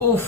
उफ,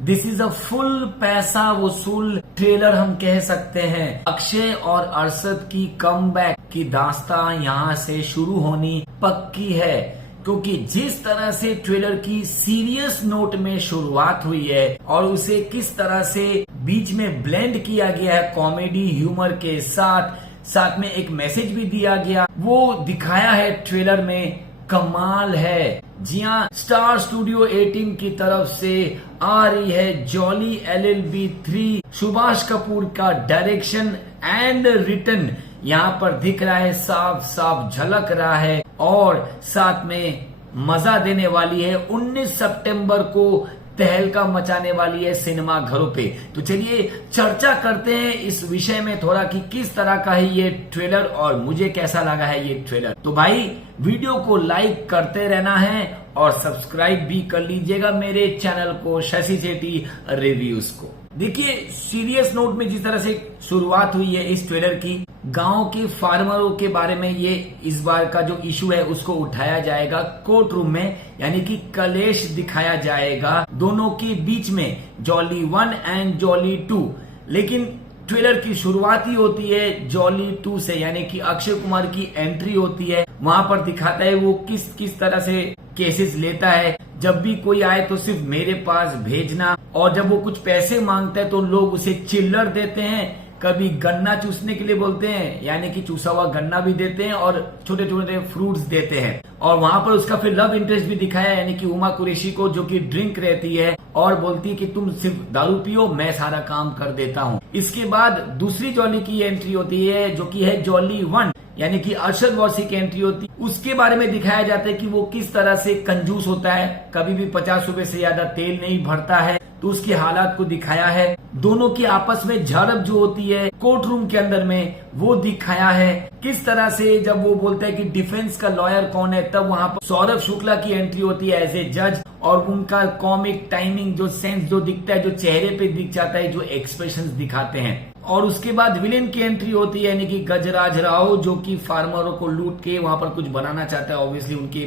this is a full पैसा वसूल ट्रेलर हम कह सकते हैं। अक्षय और अरशद की कमबैक की दास्तां यहाँ से शुरू होनी पक्की है, क्योंकि जिस तरह से ट्रेलर की सीरियस नोट में शुरुआत हुई है और उसे किस तरह से बीच में ब्लेंड किया गया है कॉमेडी ह्यूमर के साथ में एक मैसेज भी दिया गया, वो दिखाया है ट्रेलर में, कमाल है। जी हाँ, स्टार स्टूडियो 18 की तरफ से आ रही है जॉली LLB 3। सुभाष कपूर का डायरेक्शन एंड रिटन यहाँ पर दिख रहा है, साफ साफ झलक रहा है और साथ में मजा देने वाली है। 19 सितंबर को तहलका मचाने वाली है सिनेमा घरों पे। तो चलिए चर्चा करते हैं इस विषय में थोड़ा कि किस तरह का है ये ट्रेलर और मुझे कैसा लगा है ये ट्रेलर। तो भाई वीडियो को लाइक करते रहना है और सब्सक्राइब भी कर लीजिएगा मेरे चैनल को, शशि सेठी रिव्यूज को। देखिए, सीरियस नोट में जिस तरह से शुरुआत हुई है इस ट्रेलर की, गांव के फार्मरों के बारे में ये इस बार का जो इशू है उसको उठाया जाएगा कोर्ट रूम में, यानी कि कलेश दिखाया जाएगा दोनों के बीच में, जॉली 1 एंड जॉली 2। लेकिन ट्रेलर की शुरुआत ही होती है जॉली 2 से, यानी कि अक्षय कुमार की एंट्री होती है। वहां पर दिखाता है वो किस तरह से केसेस लेता है, जब भी कोई आए तो सिर्फ मेरे पास भेजना, और जब वो कुछ पैसे मांगता है तो लोग उसे चिल्लर देते हैं, कभी गन्ना चूसने के लिए बोलते हैं, यानी कि चूसा हुआ गन्ना भी देते हैं और छोटे छोटे फ्रूट्स देते हैं। और वहां पर उसका फिर लव इंटरेस्ट भी दिखाया, यानी कि उमा कुरैशी को, जो कि ड्रिंक रहती है और बोलती है कि तुम सिर्फ दारू पियो, मैं सारा काम कर देता हूँ। इसके बाद दूसरी जॉली की एंट्री होती है जो कि है जॉली 1, यानी कि अरशद वारसी की एंट्री होती है। उसके बारे में दिखाया जाता है कि वो किस तरह से कंजूस होता है, कभी भी 50 रुपए से ज्यादा तेल नहीं भरता है, तो उसके हालात को दिखाया है। दोनों की आपस में झड़प जो होती है कोर्ट रूम के अंदर में, वो दिखाया है। किस तरह से जब वो बोलता है कि डिफेंस का लॉयर कौन है, तब वहां पर सौरभ शुक्ला की एंट्री होती है एज ए जज, और उनका कॉमिक टाइमिंग जो सेंस जो दिखता है, जो चेहरे पे दिख जाता है, जो एक्सप्रेशंस दिखाते हैं। और उसके बाद विलेन की एंट्री होती है, यानी कि गजराज राव, जो कि फार्मरों को लूट के वहां पर कुछ बनाना चाहता है, ऑब्वियसली उनके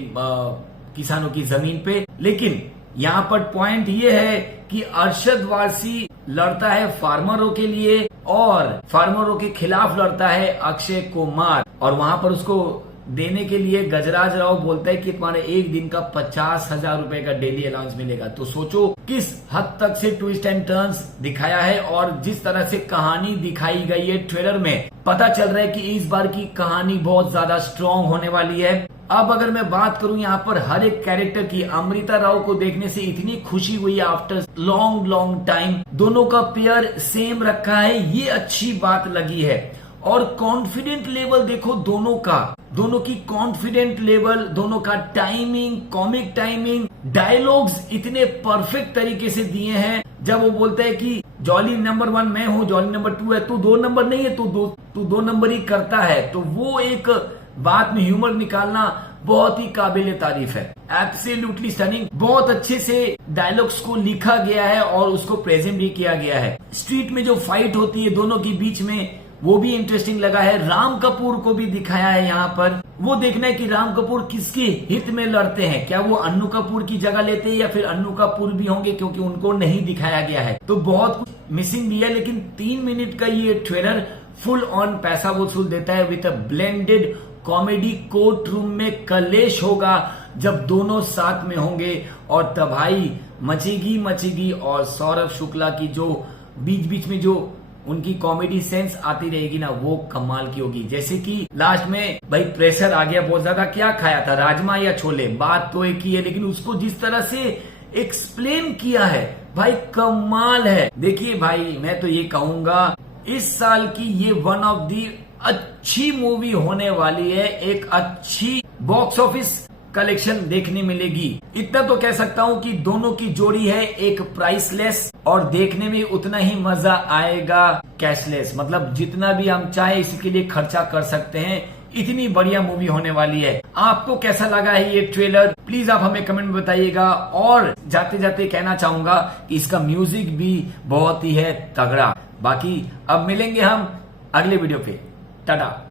किसानों की जमीन पे। लेकिन यहाँ पर पॉइंट ये है कि अरशद वारसी लड़ता है फार्मरों के लिए और फार्मरों के खिलाफ लड़ता है अक्षय कुमार, और वहां पर उसको देने के लिए गजराज राव बोलता है कि तुम्हारे एक दिन का 50,000 रुपए का डेली अलाउंस मिलेगा। तो सोचो किस हद तक से ट्विस्ट एंड टर्न्स दिखाया है, और जिस तरह से कहानी दिखाई गई है ट्रेलर में, पता चल रहा है कि इस बार की कहानी बहुत ज्यादा स्ट्रॉन्ग होने वाली है। अब अगर मैं बात करूं यहाँ पर हर एक कैरेक्टर की, अमृता राव को देखने से इतनी खुशी हुई आफ्टर लॉन्ग टाइम। दोनों का पेयर सेम रखा है, ये अच्छी बात लगी है। और कॉन्फिडेंट लेवल देखो दोनों का, दोनों की कॉन्फिडेंट लेवल, दोनों का टाइमिंग, कॉमिक टाइमिंग, डायलॉग्स इतने परफेक्ट तरीके से दिए हैं। जब वो बोलता है कि जॉली नंबर 1 मैं हूँ, जॉली नंबर 2 है, तू 2 नंबर नहीं है, तू 2 नंबर ही करता है, तो वो एक बात में ह्यूमर निकालना बहुत ही काबिल तारीफ है। एब्सोल्युटली स्टनिंग, बहुत अच्छे से डायलॉग्स को लिखा गया है और उसको प्रेजेंट भी किया गया है। स्ट्रीट में जो फाइट होती है दोनों के बीच में, वो भी इंटरेस्टिंग लगा है। राम कपूर को भी दिखाया है यहाँ पर, वो देखना है कि राम कपूर किसके हित में लड़ते हैं, क्या वो अन्नू कपूर की जगह लेते हैं या फिर अन्नू कपूर भी होंगे, क्योंकि उनको नहीं दिखाया गया है। तो बहुत कुछ मिसिंग भी है, लेकिन 3 मिनट का ये ट्रेलर फुल ऑन पैसा वसूल देता है with a blended comedy. Court room में कलेश होगा जब दोनों साथ में होंगे और तबाही मचेगी, और सौरभ शुक्ला की जो बीच में जो उनकी कॉमेडी सेंस आती रहेगी ना, वो कमाल की होगी। जैसे कि लास्ट में भाई प्रेशर आ गया बहुत ज्यादा, क्या खाया था, राजमा या छोले, बात तो एक ही है, लेकिन उसको जिस तरह से एक्सप्लेन किया है भाई, कमाल है। देखिए भाई, मैं तो ये कहूंगा इस साल की ये वन ऑफ दी अच्छी मूवी होने वाली है, एक अच्छी बॉक्स ऑफिस कलेक्शन देखने मिलेगी। इतना तो कह सकता हूँ कि दोनों की जोड़ी है एक प्राइसलेस, और देखने में उतना ही मजा आएगा कैशलेस, मतलब जितना भी हम चाहे इसके लिए खर्चा कर सकते हैं। इतनी बढ़िया मूवी होने वाली है। आपको कैसा लगा है ये ट्रेलर, प्लीज आप हमें कमेंट में बताइएगा। और जाते जाते कहना चाहूंगा कि इसका म्यूजिक भी बहुत ही है तगड़ा। बाकी अब मिलेंगे हम अगले वीडियो पे, टाटा।